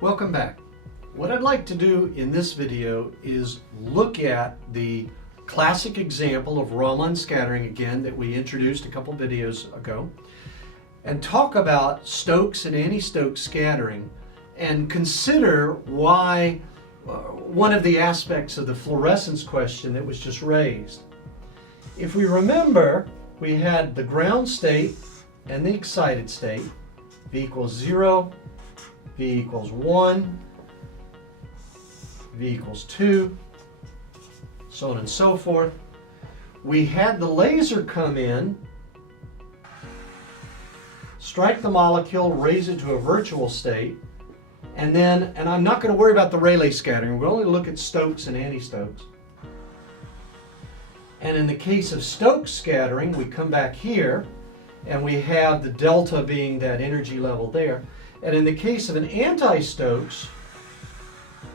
Welcome back. What I'd like to do in this video is look at the classic example of Raman scattering again that we introduced a couple videos ago, and talk about Stokes and anti-Stokes scattering and consider why one of the aspects of the fluorescence question that was just raised. If we remember, we had the ground state and the excited state, V equals 0, V equals 1, V equals 2, so on and so forth. We had the laser come in, strike the molecule, raise it to a virtual state, and I'm not going to worry about the Rayleigh scattering, we'll only look at Stokes and anti-Stokes. And in the case of Stokes scattering, we come back here, and we have the delta being that energy level there. And in the case of an anti-Stokes,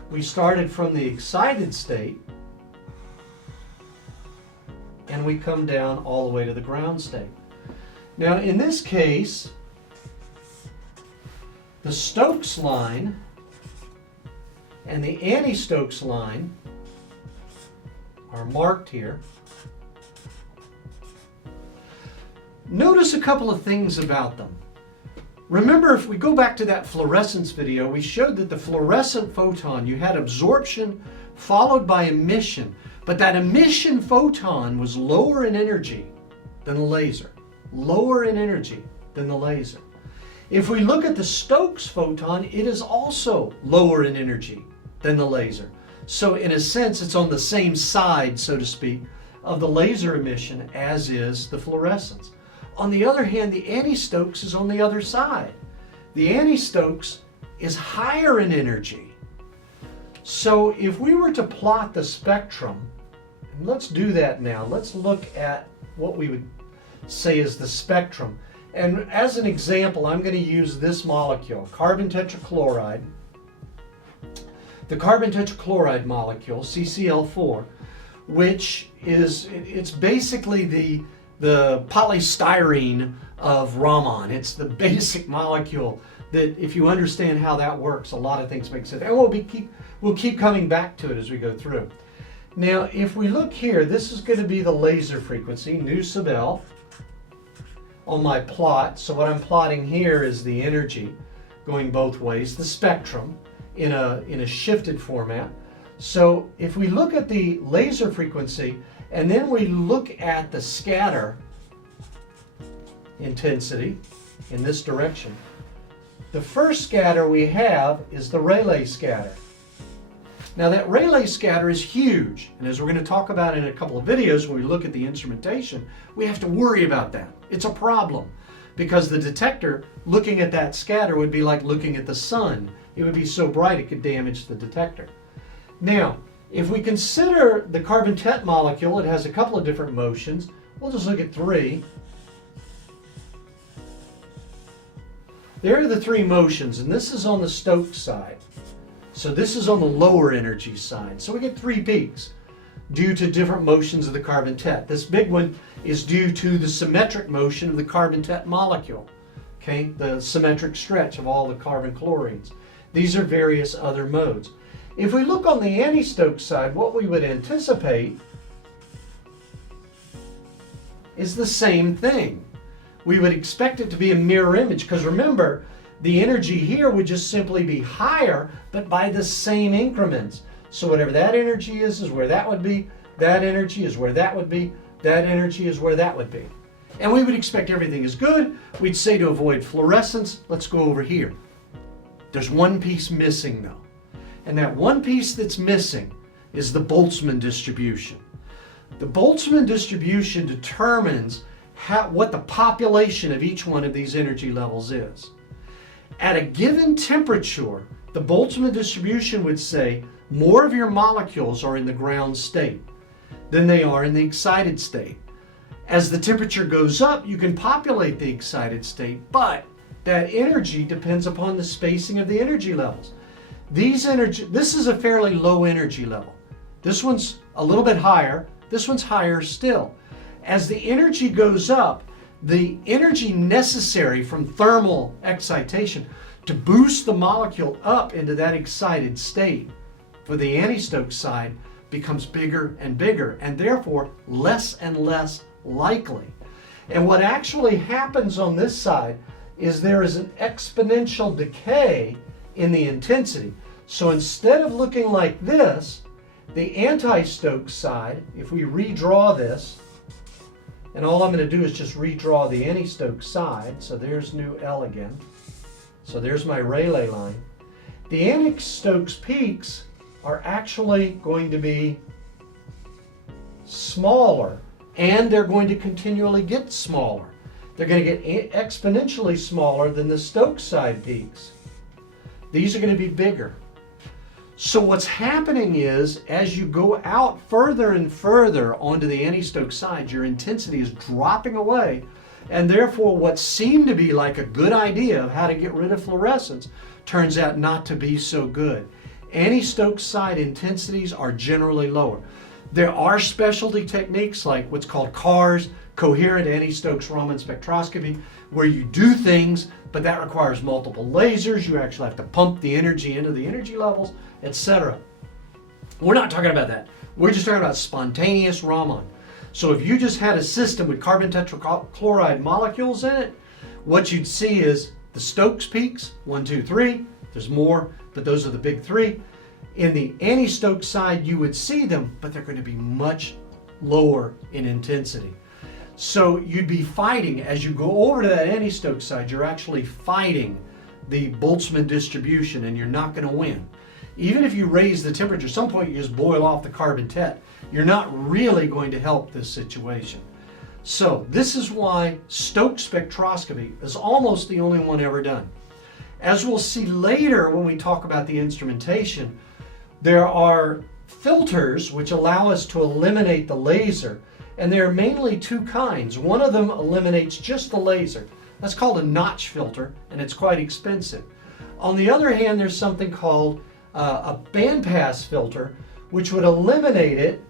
we started from the excited state, and we come down all the way to the ground state. Now in this case, the Stokes line and the anti-Stokes line are marked here. Notice a couple of things about them. Remember, if we go back to that fluorescence video, we showed that the fluorescent photon, you had absorption followed by emission, but that emission photon was lower in energy than the laser. Lower in energy than the laser. If we look at the Stokes photon, it is also lower in energy than the laser. So in a sense, it's on the same side, so to speak, of the laser emission as is the fluorescence. On the other hand, the anti-Stokes is on the other side. The anti-Stokes is higher in energy. So if we were to plot the spectrum, and let's do that now. Let's look at what we would say is the spectrum. And as an example, I'm going to use this molecule, carbon tetrachloride. The carbon tetrachloride molecule, CCl4, which is, it's basically the polystyrene of Raman. It's the basic molecule that, if you understand how that works, a lot of things make sense. And we'll keep coming back to it as we go through. Now, if we look here, this is going to be the laser frequency, nu sub L, on my plot. So what I'm plotting here is the energy going both ways, the spectrum in a shifted format. So if we look at the laser frequency and then we look at the scatter intensity in this direction, the first scatter we have is the Rayleigh scatter. Now that Rayleigh scatter is huge, and as we're going to talk about in a couple of videos when we look at the instrumentation, we have to worry about that. It's a problem because the detector looking at that scatter would be like looking at the sun. It would be so bright it could damage the detector. Now, if we consider the carbon tet molecule, it has a couple of different motions. We'll just look at 3. There are the 3 motions, and this is on the Stokes side. So this is on the lower energy side. So we get 3 peaks due to different motions of the carbon tet. This big one is due to the symmetric motion of the carbon tet molecule. Okay, the symmetric stretch of all the carbon chlorines. These are various other modes. If we look on the anti-Stokes side, what we would anticipate is the same thing. We would expect it to be a mirror image, because remember, the energy here would just simply be higher, but by the same increments. So whatever that energy is where that would be, that energy is where that would be, that energy is where that would be. And we would expect everything is good. We'd say to avoid fluorescence, let's go over here. There's one piece missing though. And that one piece that's missing is the Boltzmann distribution. The Boltzmann distribution determines what the population of each one of these energy levels is. At a given temperature, the Boltzmann distribution would say more of your molecules are in the ground state than they are in the excited state. As the temperature goes up, you can populate the excited state, but that energy depends upon the spacing of the energy levels. This is a fairly low energy level. This one's a little bit higher. This one's higher still. As the energy goes up, the energy necessary from thermal excitation To boost the molecule up into that excited state for the anti-Stokes side becomes bigger and bigger, and therefore less and less likely. And what actually happens on this side is there is an exponential decay in the intensity. So instead of looking like this, the anti-Stokes side, if we redraw this, and all I'm going to do is just redraw the anti-Stokes side, so there's new L again. So there's my Rayleigh line. The anti-Stokes peaks are actually going to be smaller, and they're going to continually get smaller. They're going to get exponentially smaller than the Stokes side peaks. These are going to be bigger. So what's happening is, as you go out further and further onto the anti-Stokes side, your intensity is dropping away, and therefore what seemed to be like a good idea of how to get rid of fluorescence turns out not to be so good. Anti-Stokes side intensities are generally lower. There are specialty techniques like what's called CARS, coherent anti-Stokes Raman spectroscopy, where you do things, but that requires multiple lasers. You actually have to pump the energy into the energy levels, etc. We're not talking about that. We're just talking about spontaneous Raman. So if you just had a system with carbon tetrachloride molecules in it, what you'd see is the Stokes peaks, 1, 2, 3. There's more, but those are the big three. In the anti-Stokes side, you would see them, but they're going to be much lower in intensity. So you'd be fighting, as you go over to that anti-Stokes side, you're actually fighting the Boltzmann distribution, and you're not going to win. Even if you raise the temperature, at some point you just boil off the carbon tet, you're not really going to help this situation. So this is why Stokes spectroscopy is almost the only one ever done. As we'll see later when we talk about the instrumentation, there are filters which allow us to eliminate the laser, and there are mainly two kinds. One of them eliminates just the laser. That's called a notch filter, and it's quite expensive. On the other hand, there's something called a bandpass filter, which would eliminate it,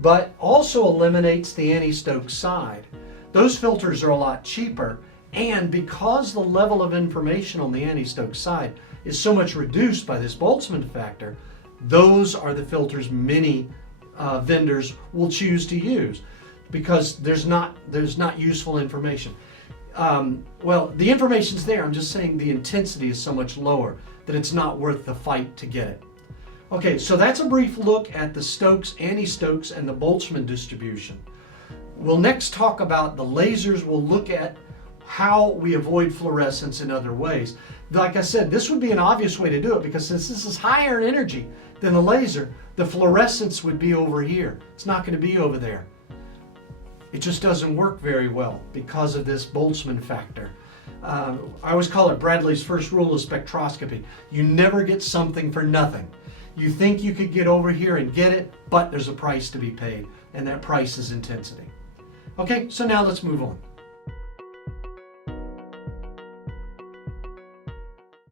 but also eliminates the anti-Stokes side. Those filters are a lot cheaper, and because the level of information on the anti-Stokes side is so much reduced by this Boltzmann factor, those are the filters many vendors will choose to use because there's not useful information. Well, the information's there. I'm just saying the intensity is so much lower that it's not worth the fight to get it. Okay, so that's a brief look at the Stokes, anti-Stokes, and the Boltzmann distribution. We'll next talk about the lasers. We'll look at how we avoid fluorescence in other ways. Like I said, this would be an obvious way to do it because since this is higher in energy than the laser, the fluorescence would be over here. It's not going to be over there. It just doesn't work very well because of this Boltzmann factor. I always call it Bradley's first rule of spectroscopy. You never get something for nothing. You think you could get over here and get it, but there's a price to be paid, and that price is intensity. Okay, so now let's move on.